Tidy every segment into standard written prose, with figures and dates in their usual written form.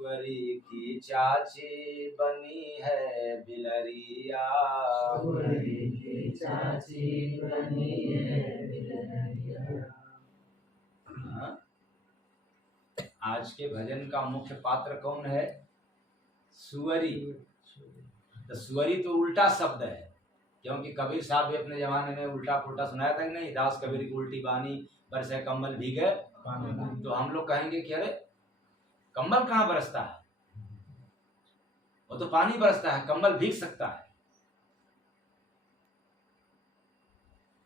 सुअरी की चाची बनी है बिलरिया, सुअरी की चाची बनी है बिलरिया। हाँ? आज के भजन का मुख्य पात्र कौन है? सुअरी। तो सुअरी तो उल्टा शब्द है, क्योंकि कबीर साहब भी अपने जमाने में उल्टा पुल्टा सुनाया था कि नहीं, दास कबीर की उल्टी बानी बरसे कम्बल भीगे। तो हम लोग कहेंगे कि अरे कम्बल कहाँ बरसता है, वो तो पानी बरसता है, कम्बल भीग सकता है।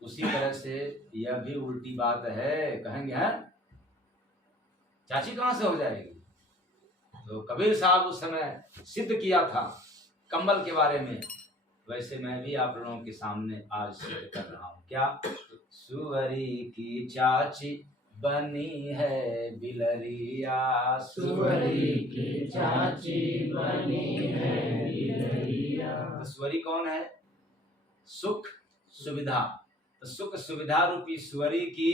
उसी तरह से यह भी उल्टी बात है, कहेंगे हैं चाची कहां से हो जाएगी। तो कबीर साहब उस समय सिद्ध किया था कंबल के बारे में, वैसे मैं भी आप लोगों के सामने आज सिद्ध कर रहा हूँ। क्या? सुअरी की चाची बनी है बिलरिया, सुअरी की चाची बनी है बिलरिया। तो सुअरी कौन है? सुख सुविधा। तो सुख सुविधा रूपी सुअरी की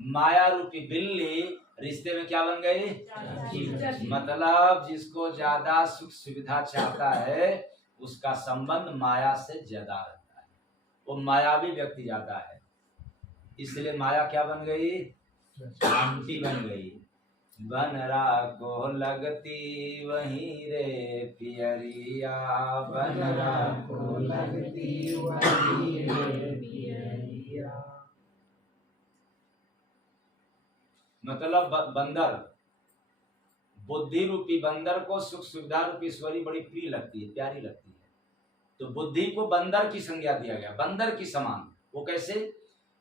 माया रूपी बिल्ली रिश्ते में क्या बन गई? मतलब जिसको ज्यादा सुख सुविधा चाहता है उसका संबंध माया से ज्यादा रहता है, वो मायावी व्यक्ति ज्यादा है, इसलिए माया क्या बन गई? आंटी बन गई। बनरा को लगती वहीं रे पियरिया, बनरा को लगती वहीं रे पियरिया। मतलब बंदर, बुद्धि रूपी बंदर को सुख सुविधा रूपी ईश्वरी बड़ी प्रिय लगती है, प्यारी लगती है। तो बुद्धि को बंदर की संज्ञा दिया गया, बंदर की समान। वो कैसे?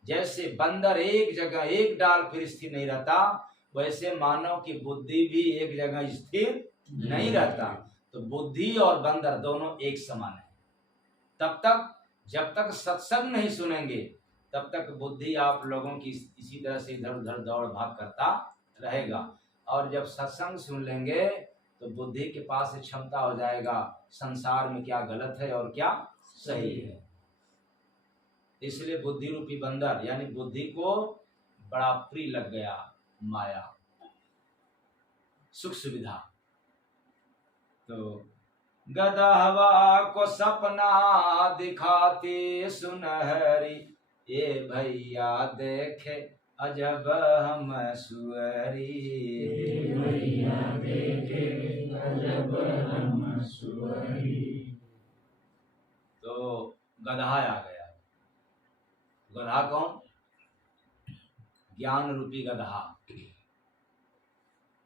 जैसे बंदर एक जगह एक डाल फिर स्थिर नहीं रहता, वैसे मानव की बुद्धि भी एक जगह स्थिर नहीं रहता। तो बुद्धि और बंदर दोनों एक समान है। तब तक जब तक सत्संग नहीं सुनेंगे तब तक बुद्धि आप लोगों की इसी तरह से इधर उधर दौड़ भाग करता रहेगा, और जब सत्संग सुन लेंगे तो बुद्धि के पास क्षमता हो जाएगा संसार में क्या गलत है और क्या सही है। इसलिए बुद्धि रूपी बंदर यानी बुद्धि को बड़ा प्रिय लग गया माया, सुख सुविधा। तो गदहवा को सपना दिखाती सुनहरी, ये भैया देखे अजब हम सुअरी, ये भैया देखे अजब हम सुअरी। तो गधा आ गया। गधा कौन? ज्ञान रूपी गधा।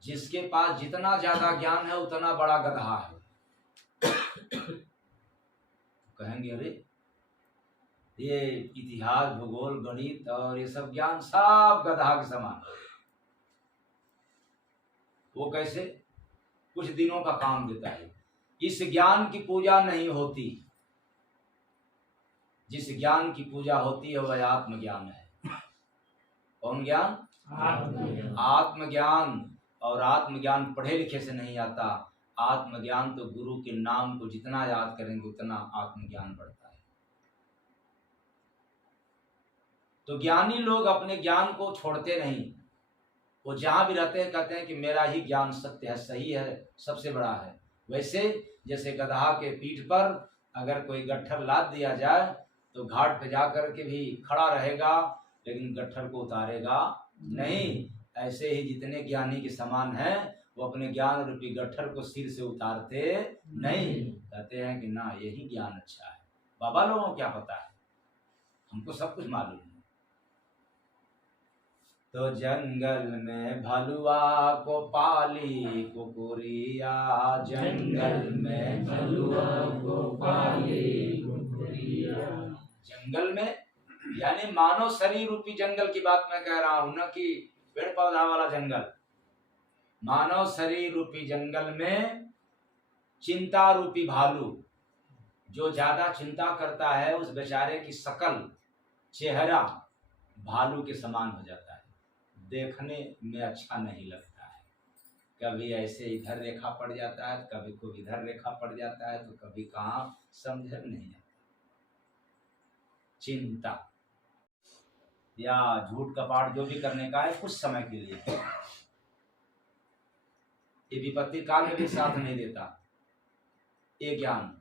जिसके पास जितना ज्यादा ज्ञान है उतना बड़ा गधा है। कहेंगे अरे ये इतिहास भूगोल गणित और ये सब ज्ञान सब गधा के समान। वो कैसे? कुछ दिनों का काम देता है। इस ज्ञान की पूजा नहीं होती, जिस ज्ञान की पूजा होती है वह आत्मज्ञान है। कौन ज्ञान? आत्मज्ञान। और आत्मज्ञान पढ़े लिखे से नहीं आता, आत्मज्ञान तो गुरु के नाम को जितना याद करेंगे उतना आत्मज्ञान बढ़ता है। तो ज्ञानी लोग अपने ज्ञान को छोड़ते नहीं, वो जहां भी रहते हैं कहते हैं कि मेरा ही ज्ञान सत्य है, सही है, सबसे बड़ा है। वैसे जैसे गधा के पीठ पर अगर कोई गट्ठर लाद दिया जाए तो घाट पे जाकर के भी खड़ा रहेगा लेकिन गट्ठर को उतारेगा नहीं। ऐसे ही जितने ज्ञानी के समान हैं वो अपने ज्ञान रूपी गट्ठर को सिर से उतारते नहीं, कहते हैं कि ना यही ज्ञान अच्छा है। बाबा लोगों को क्या पता है, हमको सब कुछ मालूम है। तो जंगल में भलुआ को पाली कुकुरिया, जंगल में भलुआ को पाली कुकुरिया। जंगल में यानी मानव शरीर रूपी जंगल की बात मैं कह रहा हूं, न कि पेड़ पौधा वाला जंगल। मानव शरीर रूपी जंगल में चिंता रूपी भालू, जो ज्यादा चिंता करता है उस बेचारे की शकल चेहरा भालू के समान हो जाता है, देखने में अच्छा नहीं लगता है। कभी ऐसे इधर रेखा पड़ जाता है, कभी कोई इधर रेखा पड़ जाता है, तो कभी कहाँ समझ नहीं आता। चिंता या झूठ कपाट जो भी करने का है कुछ समय के लिए। ये विपत्ति काल में भी साथ नहीं देता ये ज्ञान।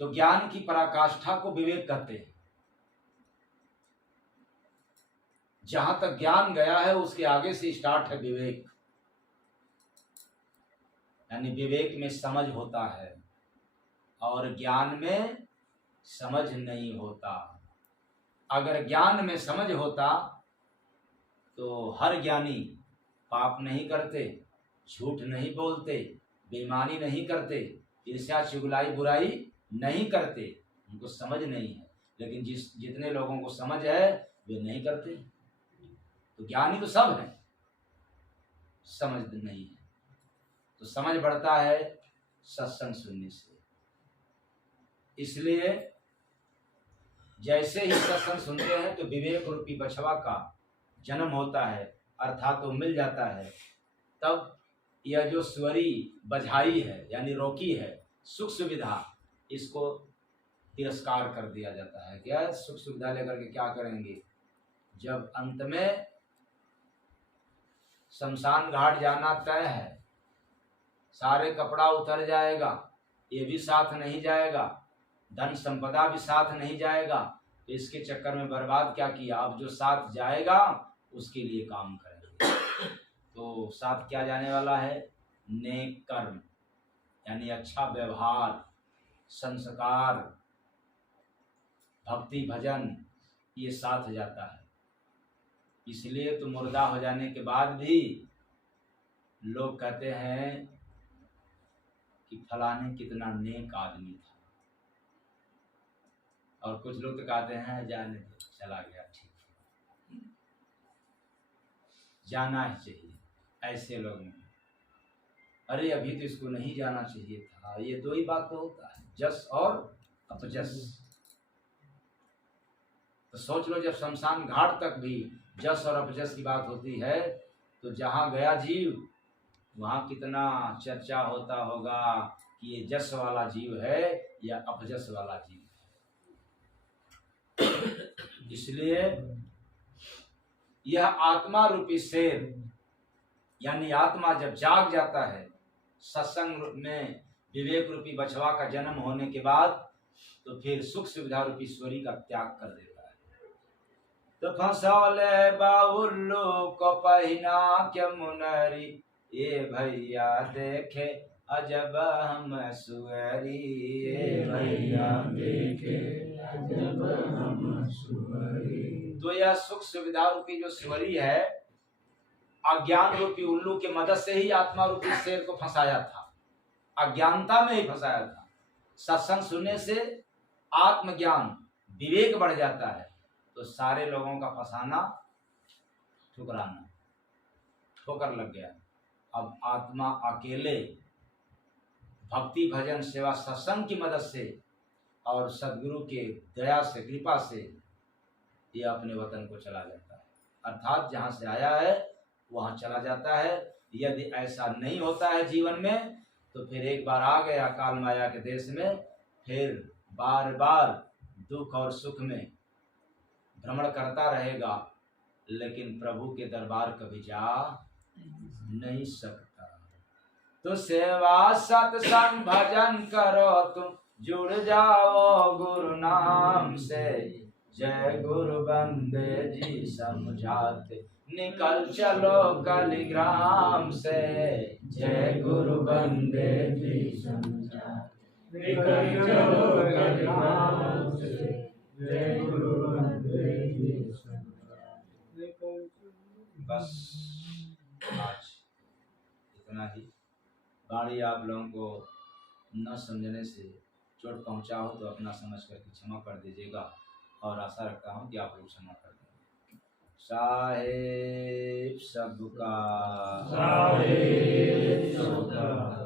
तो ज्ञान की पराकाष्ठा को विवेक कहते हैं। जहां तक ज्ञान गया है उसके आगे से स्टार्ट है विवेक, यानी विवेक में समझ होता है और ज्ञान में समझ नहीं होता। अगर ज्ञान में समझ होता तो हर ज्ञानी पाप नहीं करते, झूठ नहीं बोलते, बेईमानी नहीं करते, ईर्ष्या चुगलाई बुराई नहीं करते। उनको समझ नहीं है, लेकिन जितने लोगों को समझ है वे नहीं करते। तो ज्ञानी तो सब है, समझ नहीं है। तो समझ बढ़ता है सत्संग सुनने से। इसलिए जैसे ही सत्संग सुनते हैं तो विवेक रूपी बछवा का जन्म होता है, अर्थात वो मिल जाता है। तब यह जो स्वरी बझाई है यानी रोकी है, सुख सुविधा, इसको तिरस्कार कर दिया जाता है। क्या सुख सुविधा लेकर के क्या करेंगे? जब अंत में शमशान घाट जाना तय है, सारे कपड़ा उतर जाएगा, ये भी साथ नहीं जाएगा, धन संपदा भी साथ नहीं जाएगा, तो इसके चक्कर में बर्बाद क्या किया। अब जो साथ जाएगा उसके लिए काम करेंगे। तो साथ क्या जाने वाला है? नेक कर्म, यानी अच्छा व्यवहार, संस्कार, भक्ति भजन, ये साथ जाता है। इसलिए तो मुर्दा हो जाने के बाद भी लोग कहते हैं कि फलाने कितना नेक आदमी था, और कुछ लोग तो कहते हैं जाने दो, चला गया, ठीक है, जाना ही चाहिए। ऐसे लोग नहीं, अरे अभी तो इसको नहीं जाना चाहिए था। ये दो ही बात तो होता है, जस और अपजस। तो सोच लो, जब शमशान घाट तक भी जस और अपजस की बात होती है तो जहाँ गया जीव वहाँ कितना चर्चा होता होगा कि ये जस वाला जीव है या अपजस वाला जीव है। इसलिए यह आत्मा रूपी शेर, यानी आत्मा जब जाग जाता है सत्संग में विवेक रूपी बछवा का जन्म होने के बाद, तो फिर सुख सुविधा रूपी स्वरी का त्याग कर देता है। तो फंसौले बाउल्लू को पहिना के मुनरी, ये भैया देखे अजब हम सुअरी, ये भैया देखे अजब हम सुअरी। तो यह सुख सुविधा रूपी जो स्वरी है, अज्ञान रूपी उल्लू के मदद से ही आत्मा रूपी शेर को फंसाया था, अज्ञानता में ही फंसाया था। सत्संग सुनने से आत्मज्ञान विवेक बढ़ जाता है, तो सारे लोगों का फंसाना, ठुकराना, ठोकर लग गया। अब आत्मा अकेले भक्ति भजन सेवा सत्संग की मदद से और सद्गुरु के दया से, कृपा से ये अपने वतन को चला जाता है, अर्थात जहाँ से आया है वहाँ चला जाता है। यदि ऐसा नहीं होता है जीवन में, तो फिर एक बार आ गया काल माया के देश में, फिर बार बार दुख और सुख में भ्रमण करता रहेगा, लेकिन प्रभु के दरबार कभी जा नहीं सकता। तो सेवा सत्संग भजन करो, तुम जुड़ जाओ गुरु नाम से, जय गुरु बंदे जी समझाते, निकल चलो कलिग्राम से, जय गुरु बंदे जी समझाते, निकल चलो कलिग्राम से, जय गुरु बंदे जी समझाते। बस आज इतना ही। गाड़ी आप लोगों को न समझने से चोट पहुंचा हो तो अपना समझ करके क्षमा कर दीजिएगा, और आशा रखता हूं कि आप लोग क्षमा कर देंगे। साहेब सबका, साहेब सबका।